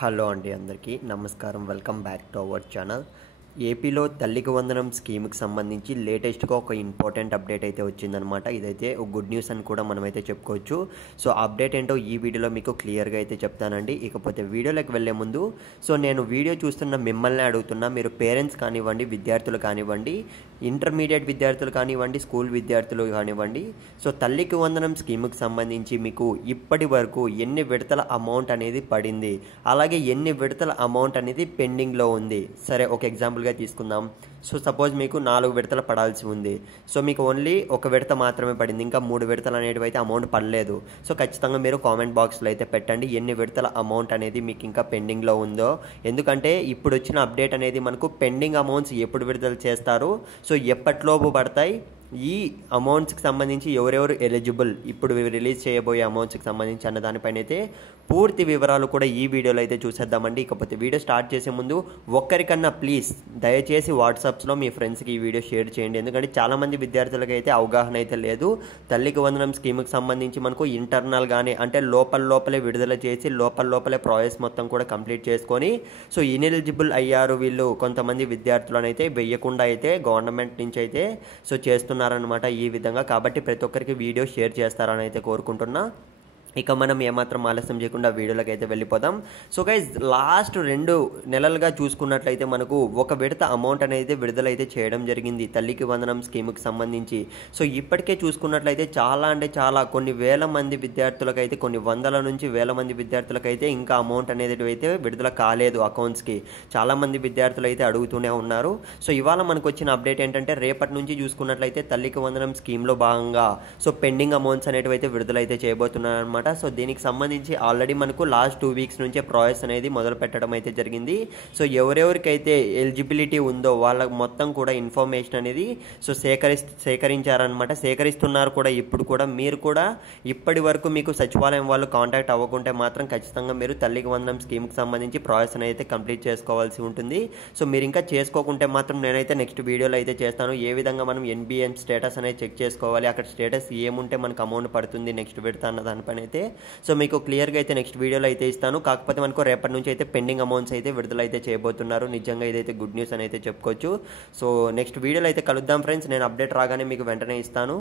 Hello అండి, అందరికీ నమస్కారం. Welcome back to our channel. ఏపీలో తల్లికి వందనం స్కీమ్కి సంబంధించి లేటెస్ట్గా ఒక ఇంపార్టెంట్ అప్డేట్ అయితే వచ్చిందనమాట. ఇదైతే ఒక గుడ్ న్యూస్ అని కూడా మనమైతే చెప్పుకోవచ్చు. సో అప్డేట్ ఏంటో ఈ వీడియోలో మీకు క్లియర్గా అయితే చెప్తానండి. ఇకపోతే వీడియోలోకి వెళ్ళే ముందు నేను వీడియో చూస్తున్న మిమ్మల్ని అడుగుతున్నా, మీరు పేరెంట్స్ కానివ్వండి, విద్యార్థులు కానివ్వండి, ఇంటర్మీడియట్ విద్యార్థులు కానివ్వండి, స్కూల్ విద్యార్థులు కానివ్వండి, తల్లికి వందనం స్కీమ్కి సంబంధించి మీకు ఇప్పటి వరకు ఎన్ని విడతల అమౌంట్ అనేది పడింది, అలాగే ఎన్ని విడతల అమౌంట్ అనేది పెండింగ్లో ఉంది. సరే, ఒక ఎగ్జాంపుల్గా తీసుకుందాం. సపోజ్ మీకు 4 విడతలు పడాల్సి ఉంది. మీకు ఓన్లీ ఒక విడత మాత్రమే పడింది, ఇంకా 3 విడతలు అనేటివి అయితే అమౌంట్ పడలేదు. ఖచ్చితంగా మీరు కామెంట్ బాక్స్లో అయితే పెట్టండి ఎన్ని విడతల అమౌంట్ అనేది మీకు ఇంకా పెండింగ్లో ఉందో. ఎందుకంటే ఇప్పుడు వచ్చిన అప్డేట్ అనేది మనకు పెండింగ్ అమౌంట్స్ ఎప్పుడు విడుదల చేస్తారు, ఎప్పటిలోపు పడతాయి, ఈ అమౌంట్స్కి సంబంధించి ఎవరెవరు ఎలిజిబుల్, ఇప్పుడు రిలీజ్ చేయబోయే అమౌంట్స్కి సంబంధించి అన్న దానిపైన అయితే పూర్తి వివరాలు కూడా ఈ వీడియోలో అయితే చూసేద్దామండి. ఇకపోతే వీడియో స్టార్ట్ చేసే ముందు ఒక్కరికన్నా ప్లీజ్ దయచేసి వాట్సాప్స్లో మీ ఫ్రెండ్స్కి ఈ వీడియో షేర్ చేయండి. ఎందుకంటే చాలామంది విద్యార్థులకి అయితే అవగాహన అయితే లేదు. తల్లికి వందనం స్కీమ్కి సంబంధించి మనకు ఇంటర్నల్గానే అంటే లోపలే విడుదల చేసి లోపలే ప్రాసెస్ మొత్తం కూడా కంప్లీట్ చేసుకొని ఇనెలిజిబుల్ అయ్యారు వీళ్ళు కొంతమంది విద్యార్థులను అయితే వెయ్యకుండా అయితే గవర్నమెంట్ నుంచి అయితే చేస్తున్నారనమాట ఈ విధంగా. కాబట్టి ప్రతి ఒక్కరికి వీడియో షేర్ చేస్తారని అయితే కోరుకుంటున్నా. ఇక మనం ఏమాత్రం ఆలస్యం చేయకుండా వీడియోలోకి అయితే వెళ్ళిపోదాం. గైజ్, లాస్ట్ 2 నెలలుగా చూసుకున్నట్లయితే మనకు ఒక విడత అమౌంట్ అనేది విడుదలైతే చేయడం జరిగింది తల్లికి వందనం స్కీమ్కి సంబంధించి. ఇప్పటికే చూసుకున్నట్లయితే చాలా కొన్ని వేల మంది విద్యార్థులకైతే, కొన్ని వందల నుంచి వేల మంది విద్యార్థులకైతే ఇంకా అమౌంట్ అనేది అయితే విడుదల కాలేదు అకౌంట్స్కి. చాలామంది విద్యార్థులు అయితే అడుగుతూనే ఉన్నారు. ఇవాళ మనకు వచ్చిన అప్డేట్ ఏంటంటే రేపటి నుంచి చూసుకున్నట్లయితే తల్లికి వందనం స్కీమ్లో భాగంగా పెండింగ్ అమౌంట్స్ అనేటివి అయితే విడుదలైతే చేయబోతున్నారు అనమాట. దీనికి సంబంధించి ఆల్రెడీ మనకు లాస్ట్ 2 వీక్స్ నుంచే ప్రాసెస్ అనేది మొదలు పెట్టడం అయితే జరిగింది. ఎవరెవరికైతే ఎలిజిబిలిటీ ఉందో వాళ్ళకి మొత్తం కూడా ఇన్ఫర్మేషన్ అనేది సేకరించారనమాట. సేకరిస్తున్నారు కూడా. ఇప్పుడు కూడా మీరు కూడా ఇప్పటి వరకు మీకు సచివాలయం వాళ్ళు కాంటాక్ట్ అవ్వకుంటే మాత్రం ఖచ్చితంగా మీరు తల్లికి వందనం స్కీమ్కి సంబంధించి ప్రాసెస్ అనేది కంప్లీట్ చేసుకోవాల్సి ఉంటుంది. మీరు ఇంకా చేసుకోకుంటే మాత్రం నేనైతే నెక్స్ట్ వీడియోలో అయితే చేస్తాను ఏ విధంగా మనం ఎన్బిఎం స్టేటస్ అనేది చెక్ చేసుకోవాలి, అక్కడ స్టేటస్ ఏముంటే మనకు అమౌంట్ పడుతుంది నెక్స్ట్ విడత అన్న దానిపైన అయితే మీకు క్లియర్గా అయితే నెక్స్ట్ వీడియోలో అయితే ఇస్తాను. కాకపోతే మనకు రేపటి నుంచి అయితే పెండింగ్ అమౌంట్స్ అయితే విడుదల అయితే చేయబోతున్నారు. నిజంగా ఇదైతే గుడ్ న్యూస్ అని అయితే చెప్పుకోవచ్చు. నెక్స్ట్ వీడియోలో అయితే కలుద్దాం ఫ్రెండ్స్. నేను అప్డేట్ రాగానే మీకు వెంటనే ఇస్తాను.